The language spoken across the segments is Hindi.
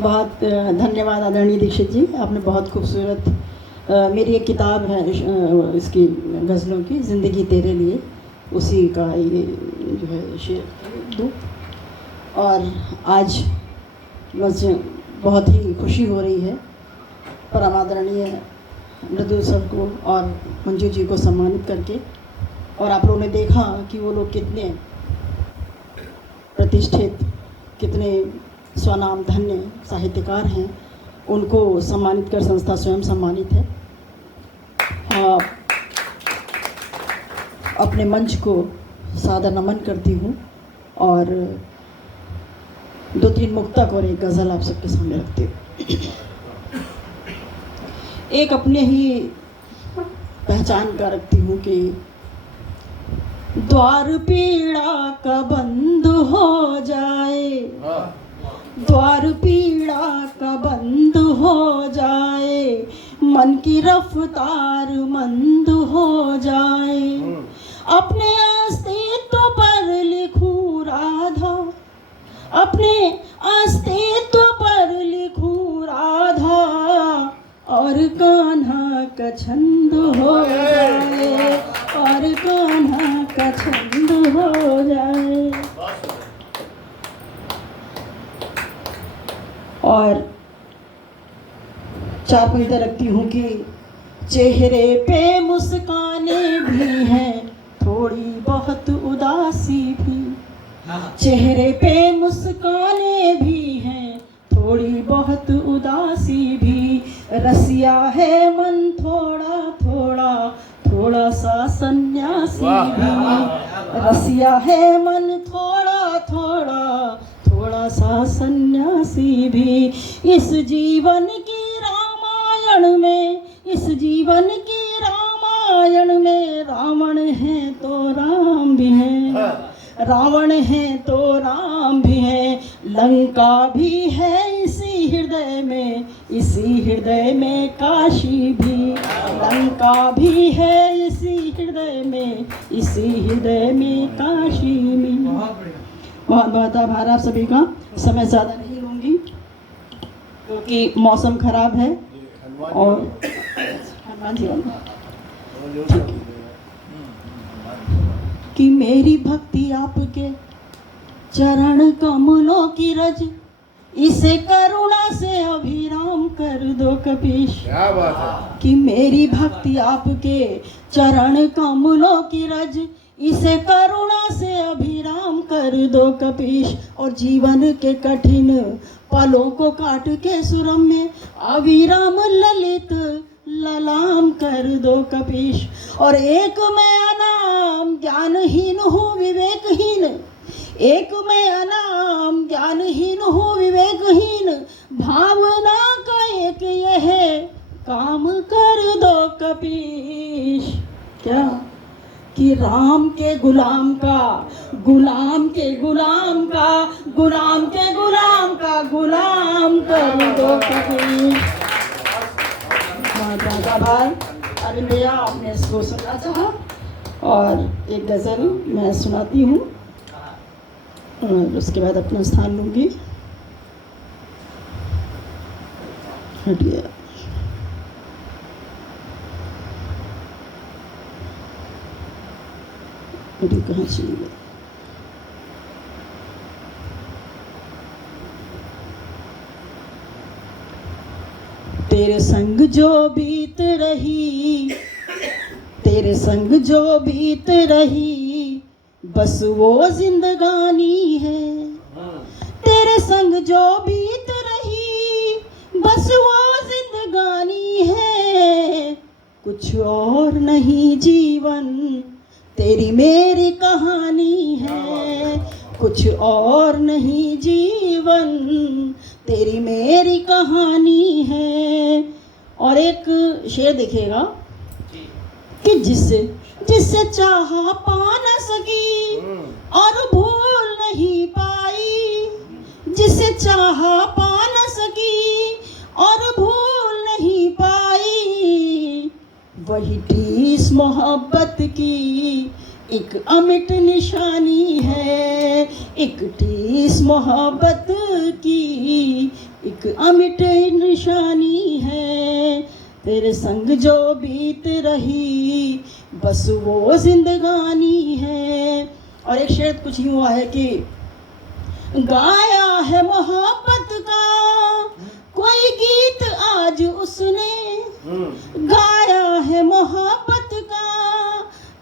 बहुत धन्यवाद आदरणीय दीक्षित जी, आपने बहुत खूबसूरत मेरी एक किताब है इसकी गज़लों की, ज़िंदगी तेरे लिए, उसी का ये जो है शेर दूँ। और आज मुझे बहुत ही खुशी हो रही है परम आदरणीय मृदुल सर को और मंजू जी को सम्मानित करके। और आप लोगों ने देखा कि वो लोग कितने प्रतिष्ठित, कितने स्वनाम धन्य साहित्यकार हैं, उनको सम्मानित कर संस्था स्वयं सम्मानित है। अपने मंच को सादर नमन करती हूँ और 2-3 मुक्तक और एक गज़ल आप सबके सामने रखती हूँ। एक अपने ही पहचान का रखती हूँ कि द्वार पीड़ा का बंद हो जाए, द्वार पीड़ा का बंद हो जाए, मन की रफ्तार मंद हो जाए, अपने अस्तित्व पर लिखूं राधा, अपने अस्तित्व पर लिखूं राधा, और कान्हा का छंद हो जाए, और कान्हा का छंद हो जाए। और 4 पंक्तियां रखती हूँ कि चेहरे पे मुस्काने भी हैं, थोड़ी बहुत उदासी भी, चेहरे पे मुस्काने भी हैं, थोड़ी बहुत उदासी भी, रसिया है मन थोड़ा थोड़ा, थोड़ा सा सन्यासी भी, रसिया है मन थोड़ा थोड़ा, थोड़ा सा सन्यासी भी। इस जीवन की रामायण में, इस जीवन की रामायण में, रावण है तो राम भी है, रावण है तो राम भी है, लंका भी है इसी हृदय में, इसी हृदय में काशी भी, लंका भी है इसी हृदय में, इसी हृदय में काशी में। बहुत बहुत आभार आप सभी का। समय ज़्यादा नहीं लूँगी क्योंकि मौसम खराब है और हनुमान जी कि मेरी भक्ति आपके चरण कमलों की रज, इसे करुणा से अभिराम कर दो कपीश। क्या बात है। कि मेरी भक्ति आपके चरण कमलों की रज, इसे करुणा से अभिराम कर दो कपीश। और जीवन के कठिन पलों को काट के सुरम्य अविराम ललित ललाम कर दो कपीश। और एक मैं अनाम ज्ञानहीन हूँ विवेकहीन, एक मैं अनाम ज्ञानहीन हूँ विवेकहीन, भावना का एक यह काम कर दो कपीश। क्या कि राम के गुलाम का, गुलाम के गुलाम का, गुलाम के गुलाम का गुलाम कर दो कपीश। बहुत आभार। अरे भैया आपने इसको सुना चाहा और एक गज़ल मैं सुनाती हूँ और उसके बाद अपना स्थान लूँगी। हट गया। अभी कहाँ चली गई? तेरे संग जो बीत रही, तेरे संग जो बीत रही, बस वो जिंदगानी है। तेरे संग जो बीत रही, बस वो जिंदगानी है। कुछ और नहीं जीवन, तेरी मेरी कहानी है। कुछ और नहीं जीवन, तेरी मेरी कहानी है। और एक शेर देखिएगा कि जिससे जिससे चाहा पा न सकी और भूल नहीं पाई, जिससे चाहा पा न सकी और भूल नहीं पाई, वही टीस मोहब्बत की एक अमिट निशानी है। एक टीस मोहब्बत की एक एक अमिट निशानी है, तेरे संग जो बीत रही बस वो जिंदगानी है। और एक शेर कुछ यूँ हुआ है कि गाया है मोहब्बत का कोई गीत आज उसने, गाया है मोहब्बत का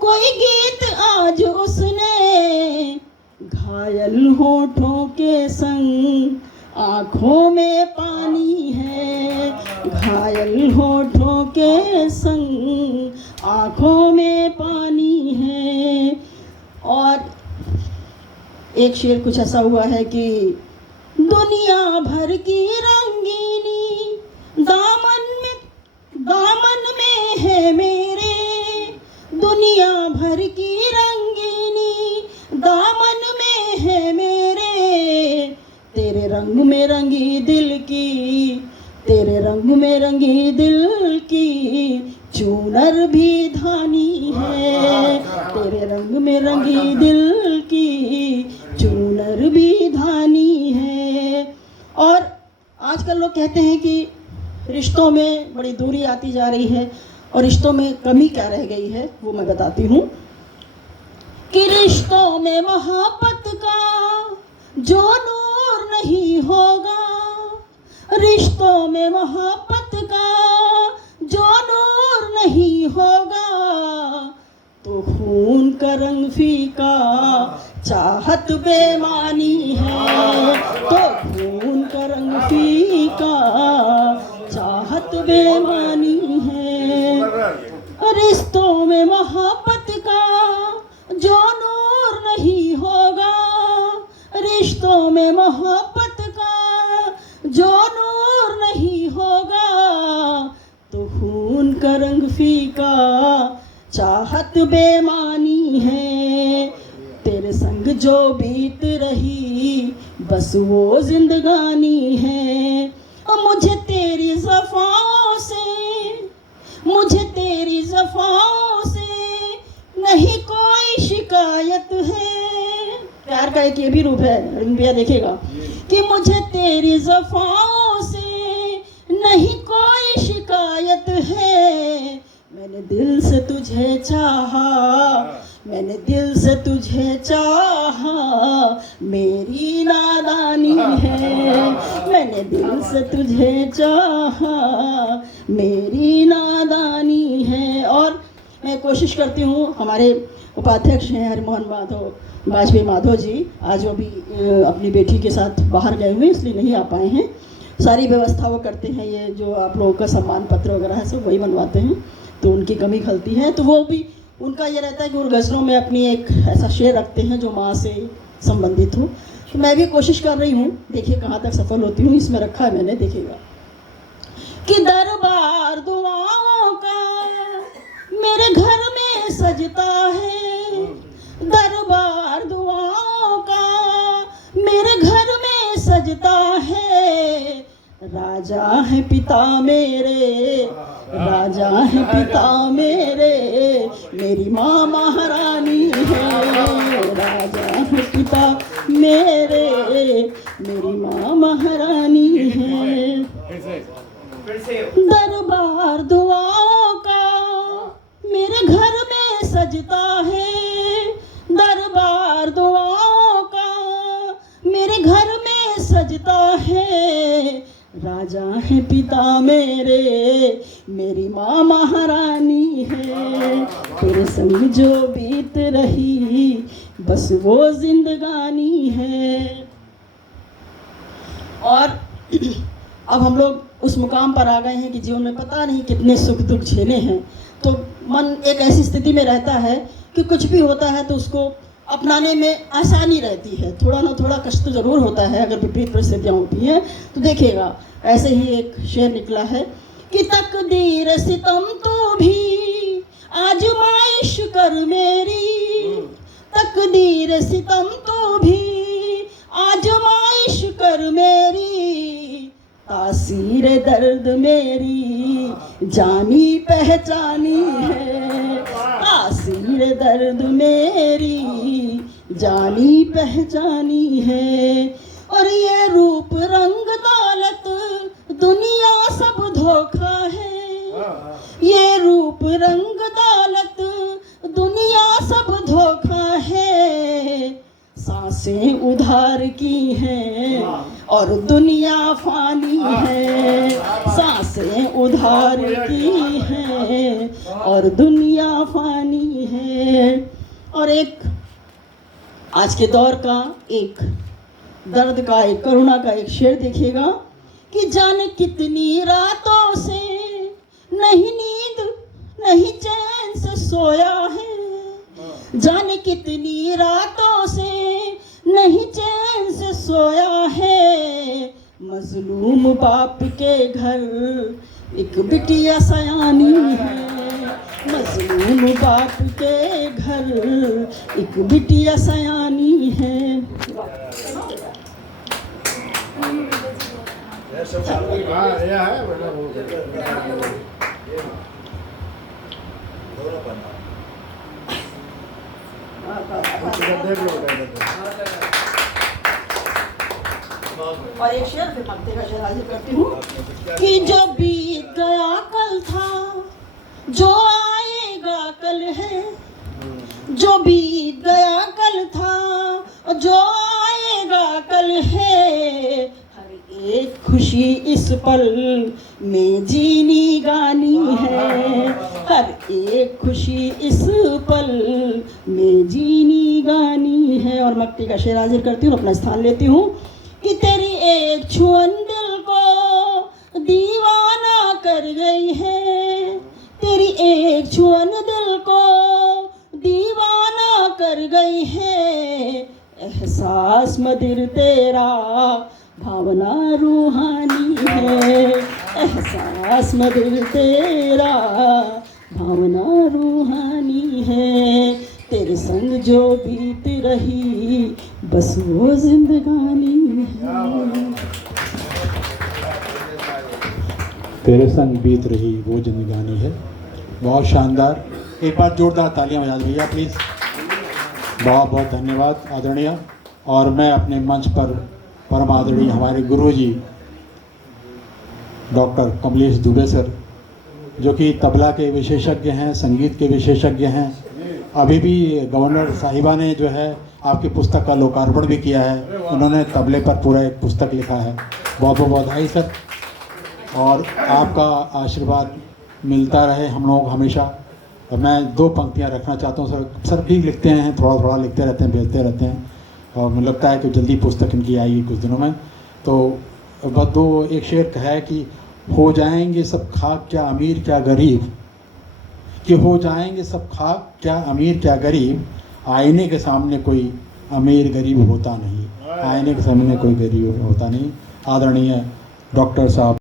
कोई गीत आज उसने, घायल होठों के संग आँखों में पानी है, घायल होठों के संग आँखों में पानी है। और एक शेर कुछ ऐसा हुआ है कि दुनिया भर की रंगीनी दामन में है मेरे, दुनिया भर की रंगीनी दामन में है मेरे, तेरे रंग में रंगी दिल की, तेरे रंग में रंगी दिल की चूनर भी धानी है, तेरे रंग में रंगी दिल की चूनर भी धानी है। और आजकल लोग कहते हैं कि रिश्तों में बड़ी दूरी आती जा रही है, और रिश्तों में कमी क्या रह गई है वो मैं बताती हूँ कि रिश्तों में मोहब्बत का जो नूर नहीं होगा, रिश्तों में मोहब्बत का जो नूर नहीं होगा, तो खून का रंग फीका चाहत बेमानी है, तो खून का रंग फीका चाहत बेमानी है। रिश्तों में मोहब्बत का जो नूर नहीं होगा, रिश्तों में मोहब्बत का जो नूर नहीं होगा, तो खून का रंग फीका चाहत बेमानी है, तेरे संग जो बीत रही बस वो जिंदगानी है। और मुझे तेरी ज़फ़ाओं से, मुझे तेरी ज़फ़ाओं से नहीं कोई शिकायत है। प्यार का एक ये भी रूप है, भैया देखेगा कि मुझे तेरी ज़फ़ाओं से नहीं कोई शिकायत है, मैंने दिल से तुझे चाहा, मैंने दिल से तुझे चाहा, मेरी नादानी है, मैंने दिल से तुझे चाहा, मेरी नादानी है। और मैं कोशिश करती हूँ, हमारे उपाध्यक्ष हैं हरिमोहन वाजपेयी माधव जी, आज वो भी अपनी बेटी के साथ बाहर गए हुए इसलिए नहीं आ पाए हैं। सारी व्यवस्था वो करते हैं, ये जो आप लोगों का सम्मान पत्र वगैरह है सब वही बनवाते हैं, तो उनकी कमी खलती है। तो वो भी उनका ये रहता है कि वो गज़लों में अपनी एक ऐसा शेर रखते हैं जो माँ से संबंधित हो। तो मैं भी कोशिश कर रही हूँ, देखिए कहाँ तक सफल होती हूँ। इसमें रखा है मैंने, देखिएगा कि दरबार दुआओं का मेरे घर में सजता है, दरबार दुआओं का मेरे घर में सजता है, राजा है पिता मेरे, राजा है पिता मेरे, मेरी माँ महारानी है, राजा है पिता मेरे, मेरी माँ महारानी है। दरबार दुआओं का मेरे घर में सजता है, दरबार दुआओं का मेरे घर में सजता है, राजा है पिता मेरे, मेरी माँ महारानी है, तेरे संग जो बीत रही बस वो जिंदगानी है। और अब हम लोग उस मुकाम पर आ गए हैं कि जीवन में पता नहीं कितने सुख दुख झेले हैं, तो मन एक ऐसी स्थिति में रहता है कि कुछ भी होता है तो उसको अपनाने में आसानी रहती है, थोड़ा ना थोड़ा कष्ट तो ज़रूर होता है अगर विपरीत परिस्थितियाँ होती हैं। तो देखिएगा ऐसे ही एक शेर निकला है कि तकदीर सितम तो भी आजमाइश कर मेरी, तकदीर सितम तो भी आजमाइश कर मेरी, तासीर दर्द मेरी जानी पहचानी है, तासीर दर्द मेरी जानी पहचानी है। और ये रूप रंग दौलत धोखा है, ये रूप रंग दौलत दुनिया सब धोखा है। सांसें उधार की हैं और दुनिया फानी है, सांसें उधार की हैं और दुनिया फानी है। और एक आज के दौर का एक दर्द का, एक करुणा का एक शेर देखिएगा कि जाने कितनी रातों से नहीं नींद नहीं चैन से सोया है, जाने कितनी रातों से नहीं चैन से सोया है। मजलूम बाप के घर एक बिटिया सयानी है, मजलूम बाप के घर एक बिटिया सयानी है। और एक शेर फिर मक्ते का शेर हाजिर करती हूँ कि जो बीत गया कल था जो आएगा कल है, जो बीत गया कल था जो आएगा कल है। हर एक खुशी इस पल में जीनी गानी है, हर एक खुशी इस पल में जीनी गानी है। और मक्ती का शेर हाजिर करती हूँ, अपना स्थान लेती हूँ कि तेरी एक छुअन दिल को दीवाना कर गई है, तेरी एक छुअन दिल को दीवाना कर गई है। एहसास मदिर तेरा भावना रूहानी है, एहसास मदिर तेरा भावना रूहानी है। तेरे संग जो बीत रही बस वो जिंदगानी है, तेरे संग बीत रही वो जिंदगानी है। बहुत शानदार, एक बार जोरदार तालियां बजा दीजिए भैया प्लीज़। बहुत बहुत धन्यवाद आदरणीय। और मैं अपने मंच पर परम आदरणीय हमारे गुरुजी डॉक्टर कमलेश दुबे सर, जो कि तबला के विशेषज्ञ हैं, संगीत के विशेषज्ञ हैं। अभी भी गवर्नर साहिबा ने जो है आपकी पुस्तक का लोकार्पण भी किया है, उन्होंने तबले पर पूरा एक पुस्तक लिखा है। बहुत बहुत बधाई सर, और आपका आशीर्वाद मिलता रहे हम लोग हमेशा। और मैं दो पंक्तियां रखना चाहता हूं सर। सर भी लिखते हैं, थोड़ा थोड़ा लिखते रहते हैं, भेजते रहते हैं, और मुझे लगता है कि जल्दी पुस्तक इनकी आएगी कुछ दिनों में। तो बस दो एक शेर है कि हो जाएंगे सब खाक क्या अमीर क्या गरीब, कि हो जाएंगे सब खाक क्या अमीर क्या गरीब, आईने के सामने कोई अमीर गरीब होता नहीं, आईने के सामने कोई गरीब होता नहीं। आदरणीय डॉक्टर साहब